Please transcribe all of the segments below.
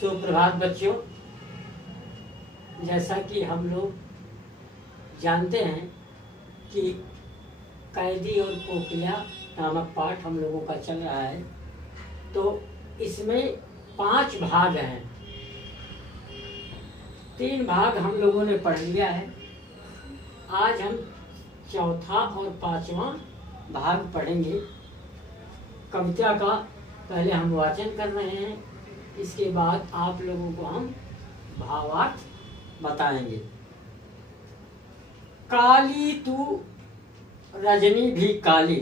सुप्रभात बच्चों। जैसा कि हम लोग जानते हैं कि कैदी और कोकिला नामक पाठ हम लोगों का चल रहा है, तो इसमें 5 भाग हैं। 3 भाग हम लोगों ने पढ़ लिया है। आज हम चौथा और 5वां भाग पढ़ेंगे। कविता का पहले हम वाचन कर रहे हैं, इसके बाद आप लोगों को हम भावार्थ बताएंगे। काली तू रजनी भी काली,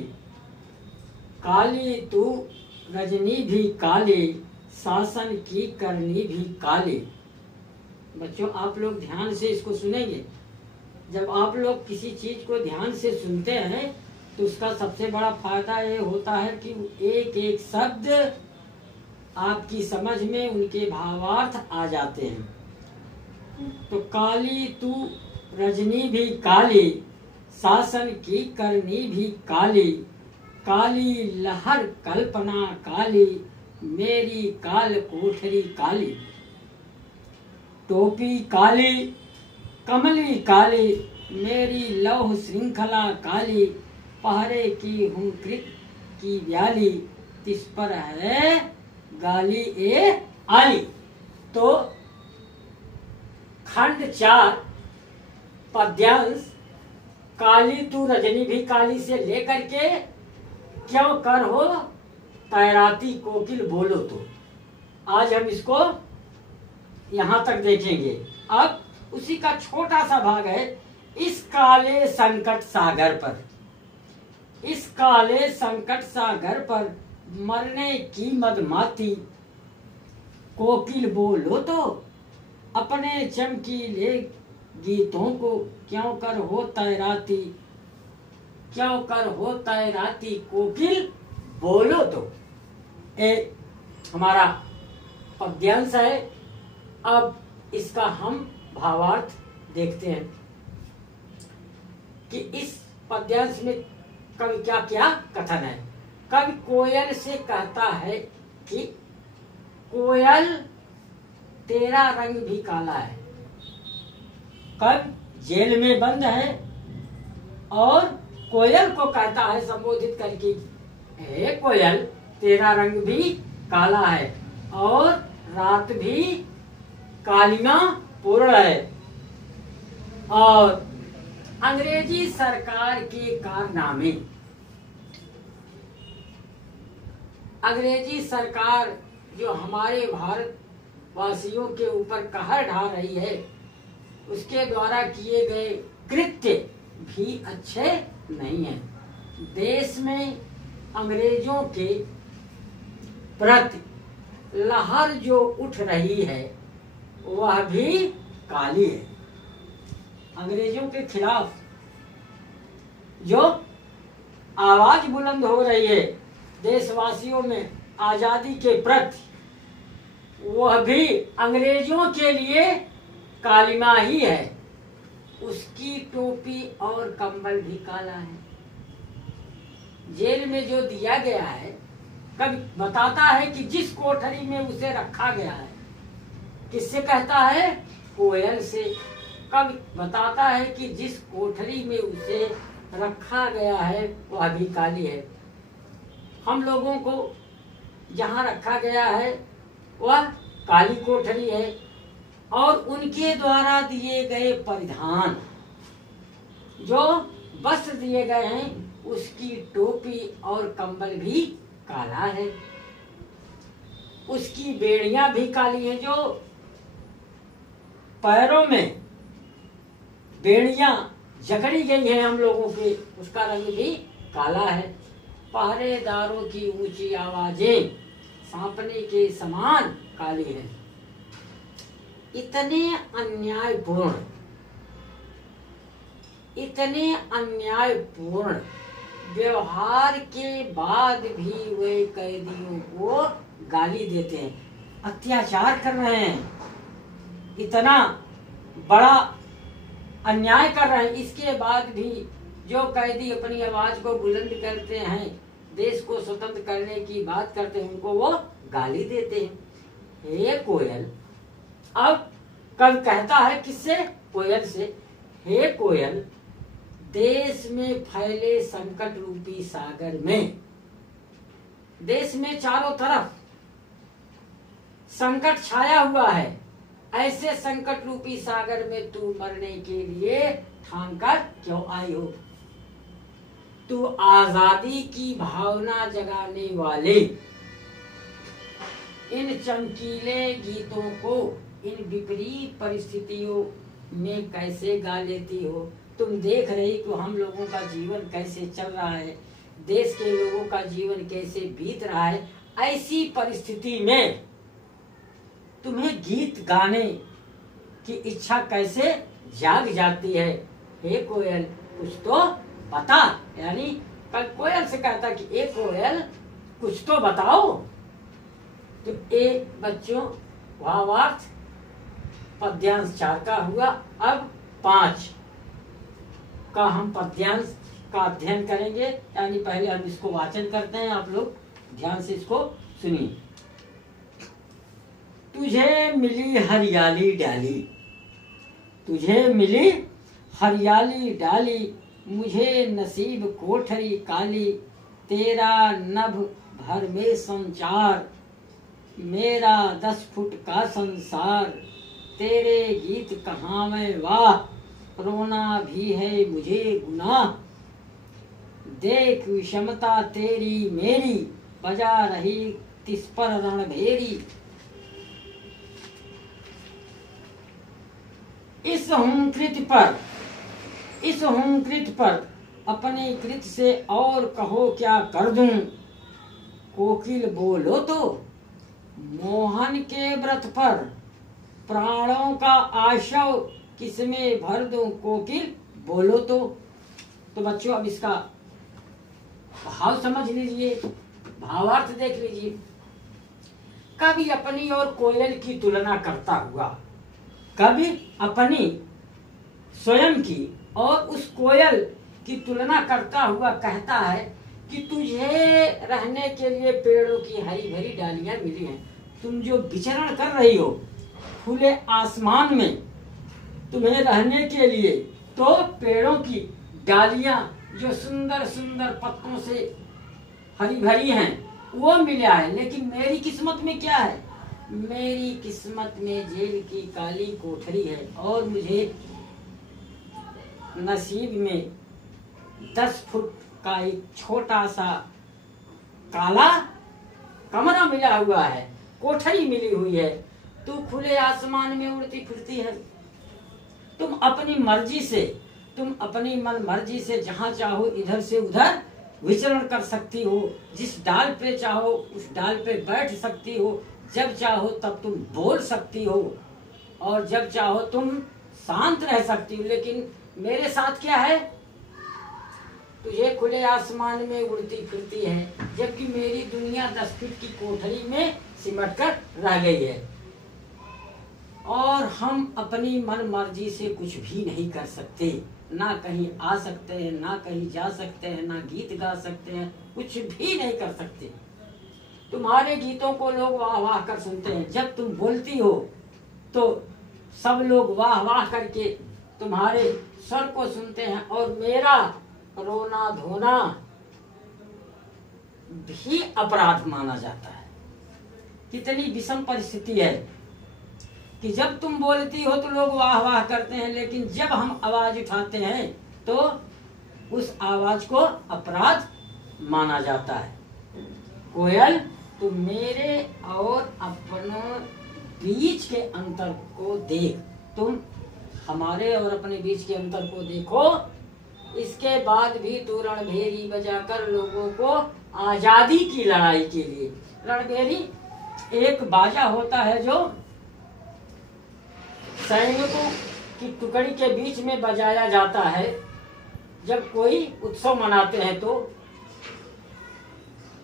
काली तू रजनी भी काली, शासन की करनी भी काली। बच्चों, आप लोग ध्यान से इसको सुनेंगे। जब आप लोग किसी चीज को ध्यान से सुनते हैं तो उसका सबसे बड़ा फायदा ये होता है कि एक एक शब्द आपकी समझ में उनके भावार्थ आ जाते हैं। तो काली तू रजनी भी काली, शासन की करनी भी काली, काली लहर कल्पना काली, मेरी काल कोठरी काली। टोपी काली कमली काली, मेरी लौह श्रृंखला काली, पहरे की हूँ कृत की व्याली, तिस पर है गाली ए आली। तो खंड 4 पद्यांश काली तू रजनी भी काली से लेकर के क्यों कर हो तैराती कोकिल बोलो तो, आज हम इसको यहाँ तक देखेंगे। अब उसी का छोटा सा भाग है, इस काले संकट सागर पर, इस काले संकट सागर पर मरने की मदमाती, कोकिल बोलो तो अपने चमकीले गीतों को क्यों कर हो तैराती, क्यों कर हो तैराती कोकिल बोलो तो। ए हमारा पद्यांश है। अब इसका हम भावार्थ देखते हैं कि इस पद्यांश में कवि क्या क्या कथन है। कवि कोयल से कहता है कि कोयल तेरा रंग भी काला है। कवि जेल में बंद है और कोयल को कहता है संबोधित करके, हे कोयल तेरा रंग भी काला है और रात भी कालिमा पूर्ण है। और अंग्रेजी सरकार के कारनामे, अंग्रेजी सरकार जो हमारे भारत वासियों के ऊपर कहर ढा रही है, उसके द्वारा किए गए कृत्य भी अच्छे नहीं हैं। देश में अंग्रेजों के प्रति लहर जो उठ रही है वह भी काली है। अंग्रेजों के खिलाफ जो आवाज बुलंद हो रही है देशवासियों में आजादी के प्रति, वह भी अंग्रेजों के लिए कालिमा ही है। उसकी टोपी और कंबल भी काला है। जेल में जो दिया गया है, कभी बताता है कि जिस कोठरी में उसे रखा गया है, किससे कहता है? कोयल से। कभी बताता है कि जिस कोठरी में उसे रखा गया है वह भी काली है। हम लोगों को जहाँ रखा गया है वह काली कोठरी है और उनके द्वारा दिए गए परिधान, जो वस्त्र दिए गए हैं, उसकी टोपी और कंबल भी काला है। उसकी बेड़ियां भी काली हैं, जो पैरों में बेड़ियां जकड़ी गई हैं हम लोगों के, उसका रंग भी काला है। पहरेदारों की ऊंची आवाजें सांपने के समान काली है। इतने अन्यायपूर्ण, इतने अन्यायपूर्ण व्यवहार के बाद भी वे कैदियों को गाली देते हैं, अत्याचार कर रहे हैं, इतना बड़ा अन्याय कर रहे हैं। इसके बाद भी जो कैदी अपनी आवाज को बुलंद करते हैं, देश को स्वतंत्र करने की बात करते हैं, उनको वो गाली देते हैं। हे कोयल। अब कवि कहता है किससे? कोयल से। हे कोयल, देश में फैले संकट रूपी सागर में, देश में चारों तरफ संकट छाया हुआ है, ऐसे संकट रूपी सागर में तू मरने के लिए ठान कर क्यों आई हो? तू आजादी की भावना जगाने वाले इन चमकीले गीतों को इन विपरीत परिस्थितियों में कैसे गा लेती हो? तुम देख रही कि हम लोगों का जीवन कैसे चल रहा है, देश के लोगों का जीवन कैसे बीत रहा है, ऐसी परिस्थिति में तुम्हें गीत गाने की इच्छा कैसे जाग जाती है? हे कोयल, कुछ तो बता। यानी कल कोयल से कहता कि ए कोयल, कुछ तो बताओ। तो ए बच्चों भावार्थ पद्यांश 4 का हुआ। अब 5 का हम पद्यांश का अध्ययन करेंगे। यानी पहले हम इसको वाचन करते हैं, आप लोग ध्यान से इसको सुनिए। तुझे मिली हरियाली डाली, तुझे मिली हरियाली डाली, मुझे नसीब कोठरी काली, तेरा नभ भर में संचार, मेरा 10 फुट का संसार, तेरे गीत कहाँ मैं वाह, रोना भी है मुझे गुनाह, देख विषमता तेरी मेरी, बजा रही तिस पर रणभेरी। इस हुंकृत पर अपने कृत से और कहो क्या कर दूं, कोकिल बोलो तो मोहन के व्रत पर, प्राणों का आशव किसमें भर दूं, कोकिल बोलो तो। तो बच्चों अब इसका भाव समझ लीजिए, भावार्थ देख लीजिए। कभी अपनी और कोयल की तुलना करता हुआ, कभी अपनी स्वयं की और उस कोयल की तुलना करता हुआ कहता है कि तुझे रहने के लिए पेड़ों की हरी भरी डालियां मिली हैं। तुम जो विचरण कर रही हो खुले आसमान में, तुम्हें रहने के लिए तो पेड़ों की डालियां जो सुंदर सुंदर पत्तों से हरी भरी हैं वो मिला है। लेकिन मेरी किस्मत में क्या है? मेरी किस्मत में जेल की काली कोठरी है और मुझे नसीब में 10 फुट का एक छोटा सा काला कमरा मिला हुआ है, कोठरी मिली हुई है। तू खुले आसमान में उड़ती फिरती है, तुम अपनी मर्जी से, तुम अपनी मन मर्जी से जहां चाहो इधर से उधर विचरण कर सकती हो, जिस डाल पे चाहो उस डाल पे बैठ सकती हो, जब चाहो तब तुम बोल सकती हो और जब चाहो तुम शांत रह सकती हो। लेकिन मेरे साथ क्या है? तुझे खुले आसमान में उड़ती फिरती है, जबकि मेरी दुनिया 10 फीट की कोठरी में सिमट कर रह गई है और हम अपनी मन मर्जी से कुछ भी नहीं कर सकते, ना कहीं आ सकते हैं, ना कहीं जा सकते हैं, ना गीत गा सकते हैं, कुछ भी नहीं कर सकते। तुम्हारे गीतों को लोग वाह वाह कर सुनते हैं, जब तुम बोलती हो तो सब लोग वाह वाह करके तुम्हारे स्वर को सुनते हैं और मेरा रोना धोना भी अपराध माना जाता है। कितनी विषम परिस्थिति है कि जब तुम बोलती हो तो लोग वाह वाह करते हैं, लेकिन जब हम आवाज उठाते हैं तो उस आवाज को अपराध माना जाता है। कोयल, तुम मेरे और अपने बीच के अंतर को देख, तुम हमारे और अपने बीच के अंतर को देखो। इसके बाद भी तू रणभेरी बजाकर लोगों को आजादी की लड़ाई के लिए, रणभेरी एक बाजा होता है जो सैनिकों की टुकड़ी के बीच में बजाया जाता है जब कोई उत्सव मनाते हैं। तो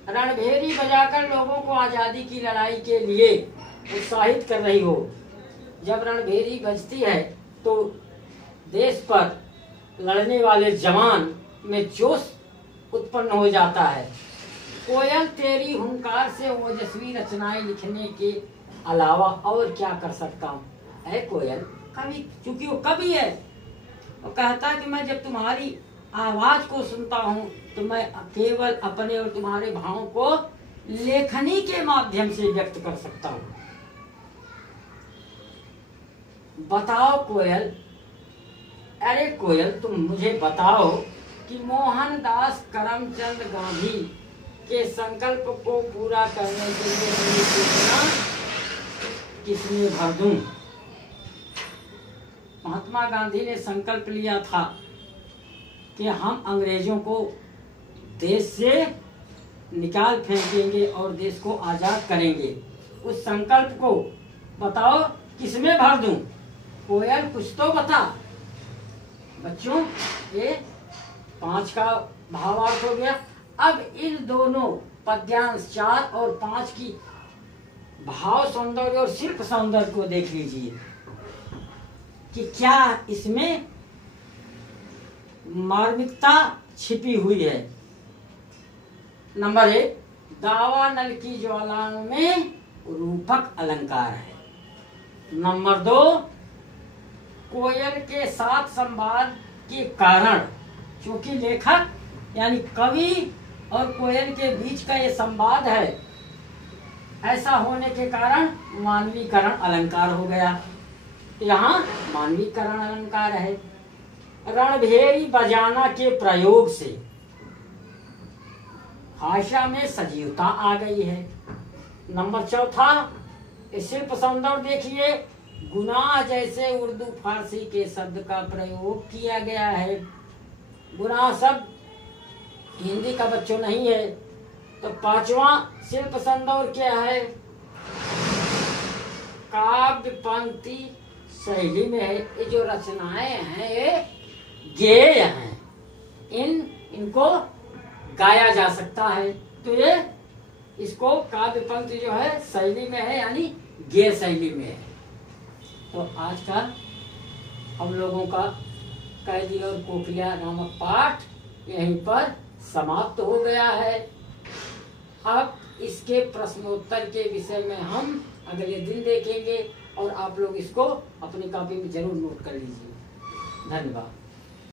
रणभेरी बजाकर लोगों को आजादी की लड़ाई के लिए उत्साहित कर रही हो। जब रणभेरी बजती है तो देश पर लड़ने वाले जवान में जोश उत्पन्न हो जाता है। कोयल, तेरी हुंकार से ओजस्वी रचनाएं लिखने के अलावा और क्या कर सकता हूँ। ऐ कोयल कवि, चूंकि वो कवि है, वो कहता है कि मैं जब तुम्हारी आवाज को सुनता हूँ तो मैं केवल अपने और तुम्हारे भावों को लेखनी के माध्यम से व्यक्त कर सकता हूँ। बताओ कोयल, अरे कोयल तुम मुझे बताओ कि मोहनदास करमचंद गांधी के संकल्प को पूरा करने के लिए मेरी सूचना किसमें भर दूं। महात्मा गांधी ने संकल्प लिया था कि हम अंग्रेजों को देश से निकाल फेंकेंगे और देश को आजाद करेंगे। उस संकल्प को बताओ किसमें भर दूं। कोयल कुछ तो बता। बच्चों ये 5 का भावार्थ हो गया। अब इन दोनों पद्यांश 4 और 5 की भाव सौंदर्य और शिल्प सौंदर्य को देख लीजिए कि क्या इसमें मार्मिकता छिपी हुई है। नंबर 1, दावानल की ज्वालाओं में रूपक अलंकार है। नंबर 2, कोयल के साथ संवाद के कारण, क्योंकि लेखक यानी कवि और कोयल के बीच का ये संवाद है, ऐसा होने के कारण मानवीकरण अलंकार हो गया। यहाँ मानवीकरण अलंकार है। रणभेरी बजाना के प्रयोग से भाषा में सजीवता आ गई है। नंबर 4, शिल्प सौंदर्य देखिए, गुनाह जैसे उर्दू फारसी के शब्द का प्रयोग किया गया है। गुनाह शब्द हिंदी का बच्चों नहीं है। तो 5वां शिल्प सौंदर्य क्या है, काव्य पंक्ति शैली में है। ये जो रचनाएं हैं ये गेय हैं, इनको गाया जा सकता है। तो ये इसको काव्य पंक्ति जो है शैली में है, यानी गेय शैली में है। तो आज का हम लोगों का कैदी और कोकिला नामक पाठ यहीं पर समाप्त हो गया है। अब इसके प्रश्नोत्तर के विषय में हम अगले दिन देखेंगे और आप लोग इसको अपनी कॉपी में जरूर नोट कर लीजिए। धन्यवाद।